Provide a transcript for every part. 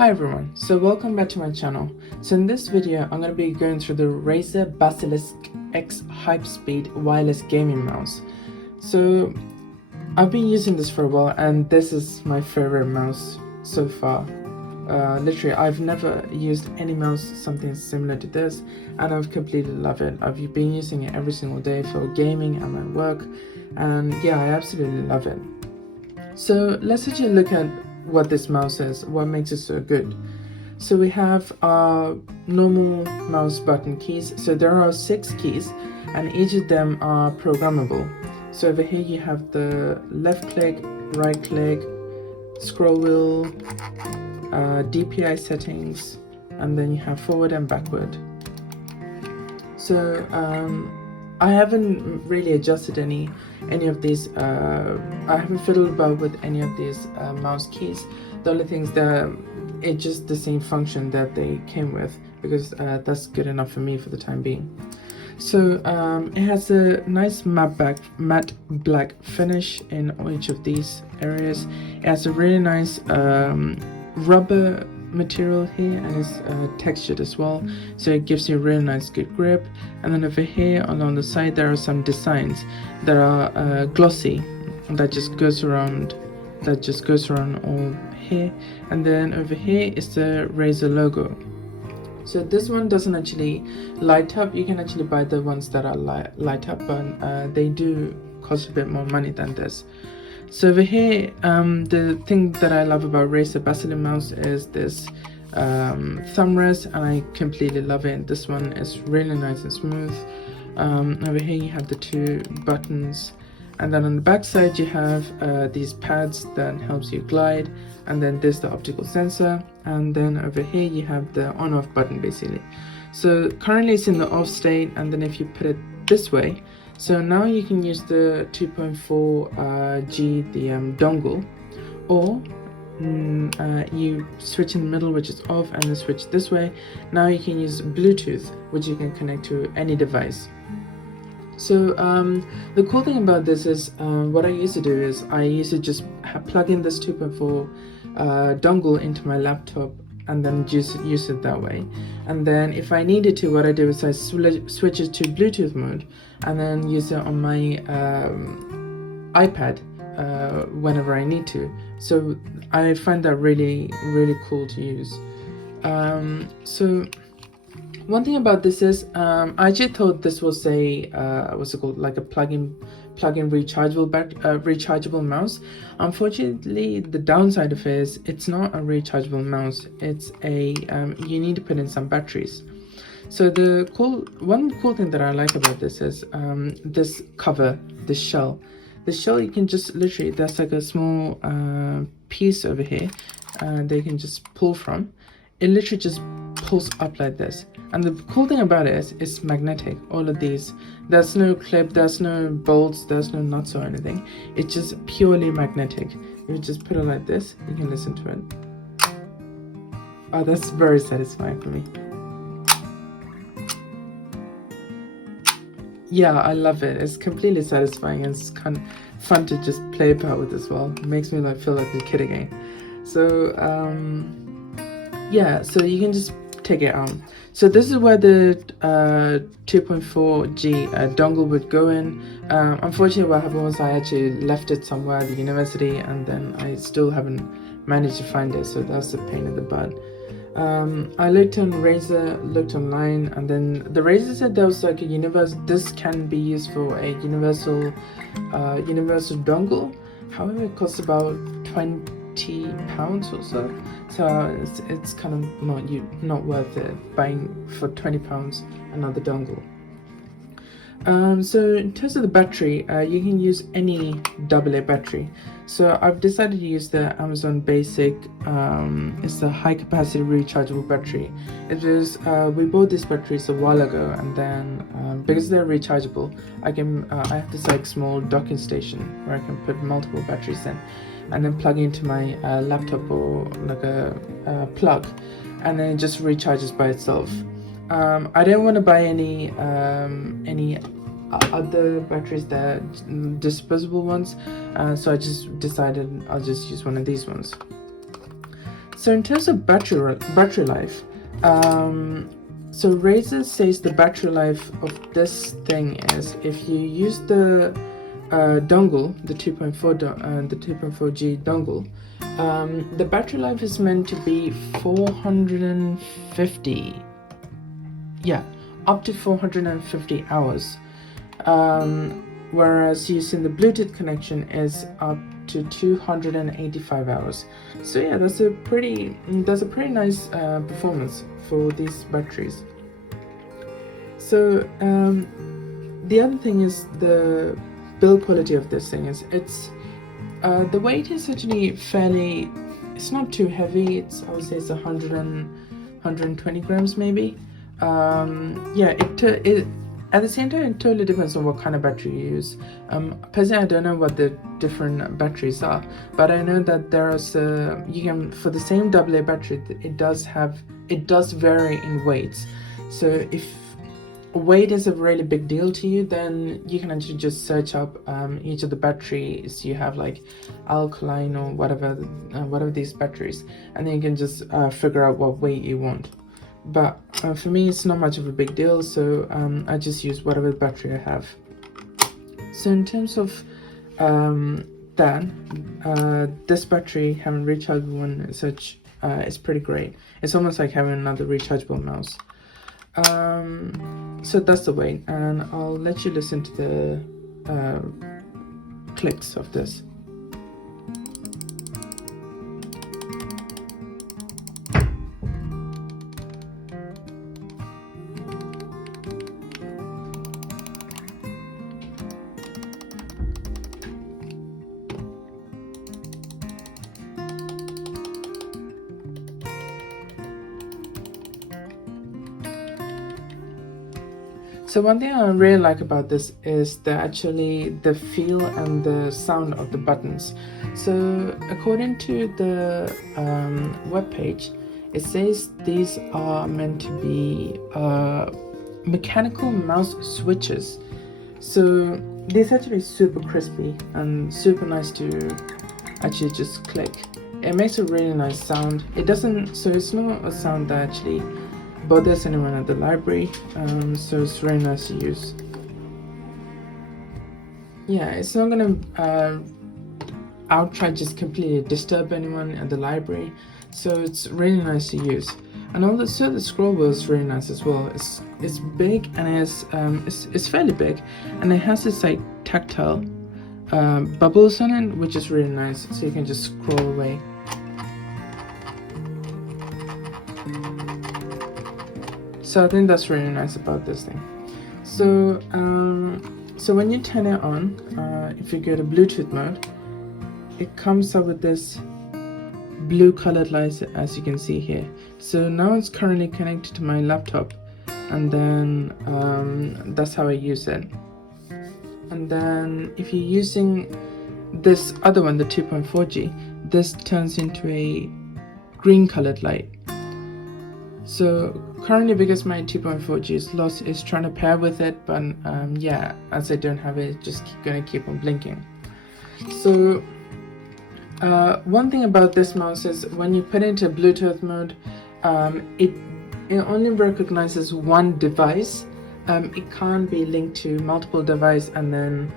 Hi everyone, so welcome back to my channel. So in this video I'm going to be going through the Razer Basilisk X Hyperspeed wireless gaming mouse. So I've been using this for a while and this is my favorite mouse so far. Literally I've never used any mouse something similar to this and I've completely loved it. I've been using it every single day for gaming and my work, and yeah, I absolutely love it. So let's actually look at what this mouse is, what makes it so good. So we have our normal mouse button keys. So there are 6 keys and each of them are programmable. So over here you have the left click, right click, scroll wheel, DPI settings, and then you have forward and backward. So I haven't really adjusted any of these. I haven't fiddled about with any of these mouse keys. The only things that it's just the same function that they came with, because that's good enough for me for the time being. So it has a nice matte black finish in each of these areas. It has a really nice rubber material here, and it's textured as well, so it gives you a really nice good grip. And then over here along the side there are some designs that are glossy, that just goes around all here. And then over here is the Razer logo. So this one doesn't actually light up. You can actually buy the ones that are light up, but they do cost a bit more money than this. So over here, the thing that I love about Razer Basilisk mouse is this thumb rest, and I completely love it. This one is really nice and smooth. Over here you have the 2 buttons, and then on the back side you have these pads that helps you glide, and then there's the optical sensor, and then over here you have the on-off button basically. So currently it's in the off state, and then if you put it this way, so now you can use the 2.4G, the dongle, or you switch in the middle, which is off, and then switch this way. Now you can use Bluetooth, which you can connect to any device. So the cool thing about this is what I used to do is I used to just plug in this 2.4 dongle into my laptop and then use it that way. And then if I needed to, what I do is I switch it to Bluetooth mode and then use it on my iPad whenever I need to. So I find that really cool to use. So one thing about this is I actually thought this was a what's it called, like a plug-in rechargeable mouse. Unfortunately, the downside of it is it's not a rechargeable mouse. It's a you need to put in some batteries. So one cool thing that I like about this is this cover, this shell. The shell, you can just literally, there's like a small piece over here they can just pull from. It literally just pulls up like this. And the cool thing about it is it's magnetic. All of these, there's no clip, there's no bolts, there's no nuts or anything. It's just purely magnetic. If you just put it like this, you can listen to it. Oh, that's very satisfying for me. Yeah, I love it. It's completely satisfying, and it's kind of fun to just play about with as well. It makes me feel like a kid again. So yeah, so you can just take it out. So this is where the 2.4G dongle would go in. Unfortunately, what happened was I actually left it somewhere at the university, and then I still haven't managed to find it, so that's a pain in the butt. I looked on Razer, looked online, and then the Razer said there was like a this can be used for a universal dongle. However, it costs about £20 or so. So it's kind of not worth it buying for £20 another dongle. So in terms of the battery, you can use any AA battery. So I've decided to use the Amazon Basic. It's a high capacity rechargeable battery. It was we bought these batteries a while ago, and then because they're rechargeable, I have this like small docking station where I can put multiple batteries in, and then plug into my laptop or like a plug, and then it just recharges by itself. I didn't want to buy any other batteries that disposable ones, so I just decided I'll just use one of these ones. So in terms of battery life, so Razer says the battery life of this thing is, if you use the dongle, the 2.4G dongle, the battery life is meant to be 450, yeah, up to 450 hours, whereas using the Bluetooth connection is up to 285 hours. So yeah, that's a pretty nice performance for these batteries. So the other thing is the build quality of this thing is the weight is actually fairly, it's not too heavy. I would say it's 120 grams maybe. Yeah, it at the same time, it totally depends on what kind of battery you use. Personally, I don't know what the different batteries are, but I know that there's you can, for the same AA battery, it does vary in weights. So if weight is a really big deal to you, then you can actually just search up each of the batteries you have, like alkaline or whatever these batteries, and then you can just figure out what weight you want. But for me, it's not much of a big deal, so I just use whatever battery I have. So in terms of this battery, having rechargeable one and such, is pretty great. It's almost like having another rechargeable mouse. So that's the weight, and I'll let you listen to the clicks of this. So one thing I really like about this is the feel and the sound of the buttons. So according to the webpage, it says these are meant to be mechanical mouse switches. So these actually super crispy and super nice to actually just click. It makes a really nice sound. It's not a sound that actually bothers anyone at the library, so it's very nice to use. Yeah, it's not gonna outright just completely disturb anyone at the library, so it's really nice to use. And also the scroll wheel is really nice as well. It's big, and it's fairly big, and it has this like tactile bubbles on it, which is really nice, so you can just scroll away. So I think that's really nice about this thing. So so when you turn it on, if you go to Bluetooth mode, it comes up with this blue colored light, as you can see here. So now it's currently connected to my laptop, and then that's how I use it. And then if you're using this other one, the 2.4G, this turns into a green colored light. So currently, because my 2.4G is lost, it's trying to pair with it, but yeah, as I don't have it, it's just gonna keep on blinking. So one thing about this mouse is when you put it into Bluetooth mode, it only recognizes one device. It can't be linked to multiple devices and then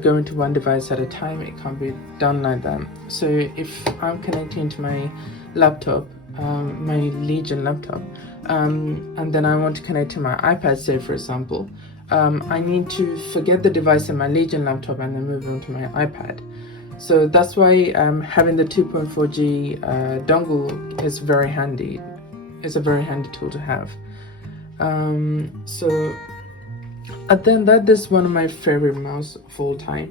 go into one device at a time. It can't be done like that. So if I'm connecting to my laptop, my Legion laptop, and then I want to connect to my iPad, say for example, I need to forget the device in my Legion laptop and then move on to my iPad. So that's why having the 2.4G dongle is very handy. It's a very handy tool to have. So then that is one of my favorite mouse of all time.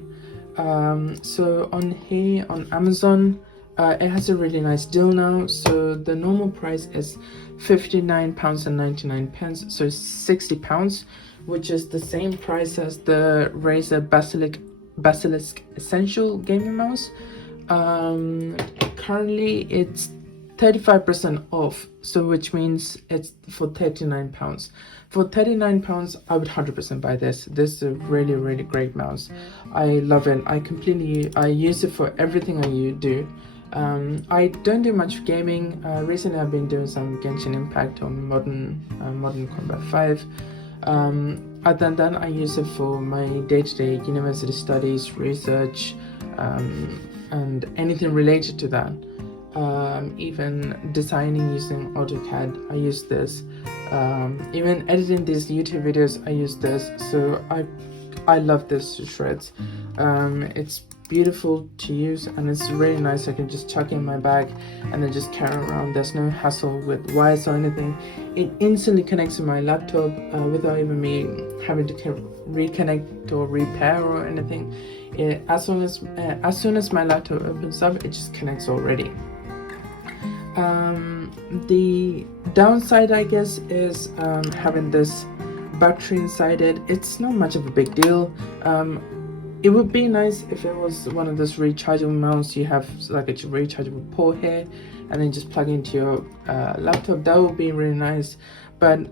So on here on Amazon, it has a really nice deal now. So the normal price is £59.99, so £60, which is the same price as the Razer Basilisk Essential gaming mouse. Currently it's 35% off, so which means it's for £39. For £39, I would 100% buy this. This is a really, really great mouse. I love it. I use it for everything I do. I don't do much gaming. Recently I've been doing some Genshin Impact on Modern Combat 5. Other than that, I use it for my day-to-day university studies, research, and anything related to that. Even designing using AutoCAD, I use this. Even editing these YouTube videos, I use this. So I love this to shreds. It's beautiful to use and it's really nice. I can just chuck in my bag and then just carry around. There's no hassle with wires or anything. It instantly connects to my laptop without even me having to reconnect or repair or anything. As soon as my laptop opens up, it just connects already. The downside, I guess, is having this battery inside it. It's not much of a big deal. It would be nice if it was one of those rechargeable mounts. You have like a rechargeable port here and then just plug into your laptop. That would be really nice. But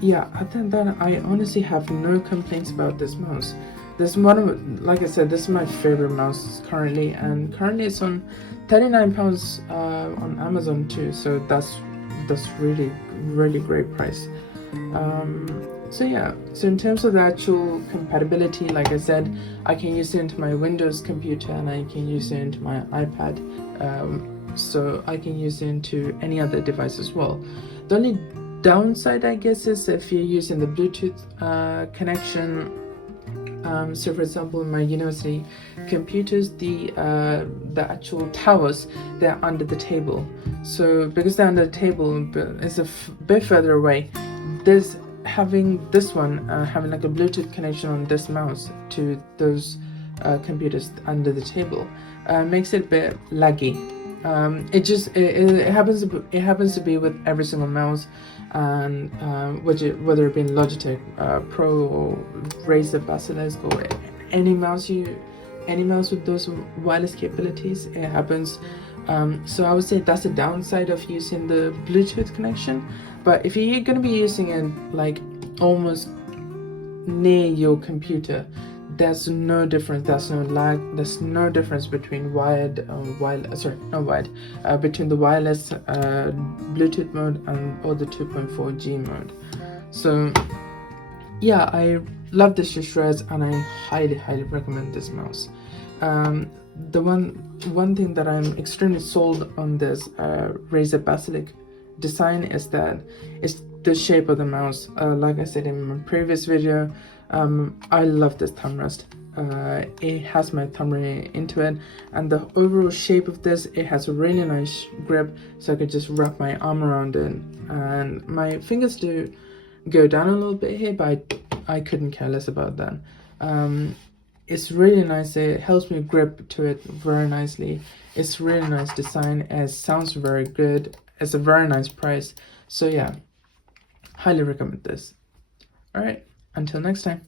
yeah, other than that, I honestly have no complaints about this mouse. This one, like I said, this is my favorite mouse currently, and currently it's on £39 on Amazon too. So that's really great price. So yeah, so in terms of the actual compatibility, like I said, I can use it into my Windows computer and I can use it into my iPad, so I can use it into any other device as well. The only downside, I guess, is if you're using the Bluetooth connection. So for example, in my university computers, the actual towers, they're under the table. So because they're under the table, it's a bit further away. Having this one, having like a Bluetooth connection on this mouse to those computers under the table, makes it a bit laggy. It happens to be with every single mouse, and whether it be Logitech Pro or Razer Basilisk or any mouse with those wireless capabilities, it happens. So I would say that's the downside of using the Bluetooth connection. But if you're going to be using it like almost near your computer, there's no difference, there's no lag, there's no difference between between the wireless Bluetooth mode or the 2.4G mode. So yeah, I love this to shreds and I highly recommend this mouse. The one thing that I'm extremely sold on this Razer Basilisk design is that it's the shape of the mouse. Like I said in my previous video, I love this thumb rest. It has my thumb right into it, and the overall shape of this, it has a really nice grip, so I could just wrap my arm around it, and my fingers do go down a little bit here, but I couldn't care less about that. It's really nice. It helps me grip to it very nicely. It's really nice design. It sounds very good. It's a very nice price. So yeah, highly recommend this. All right, until next time.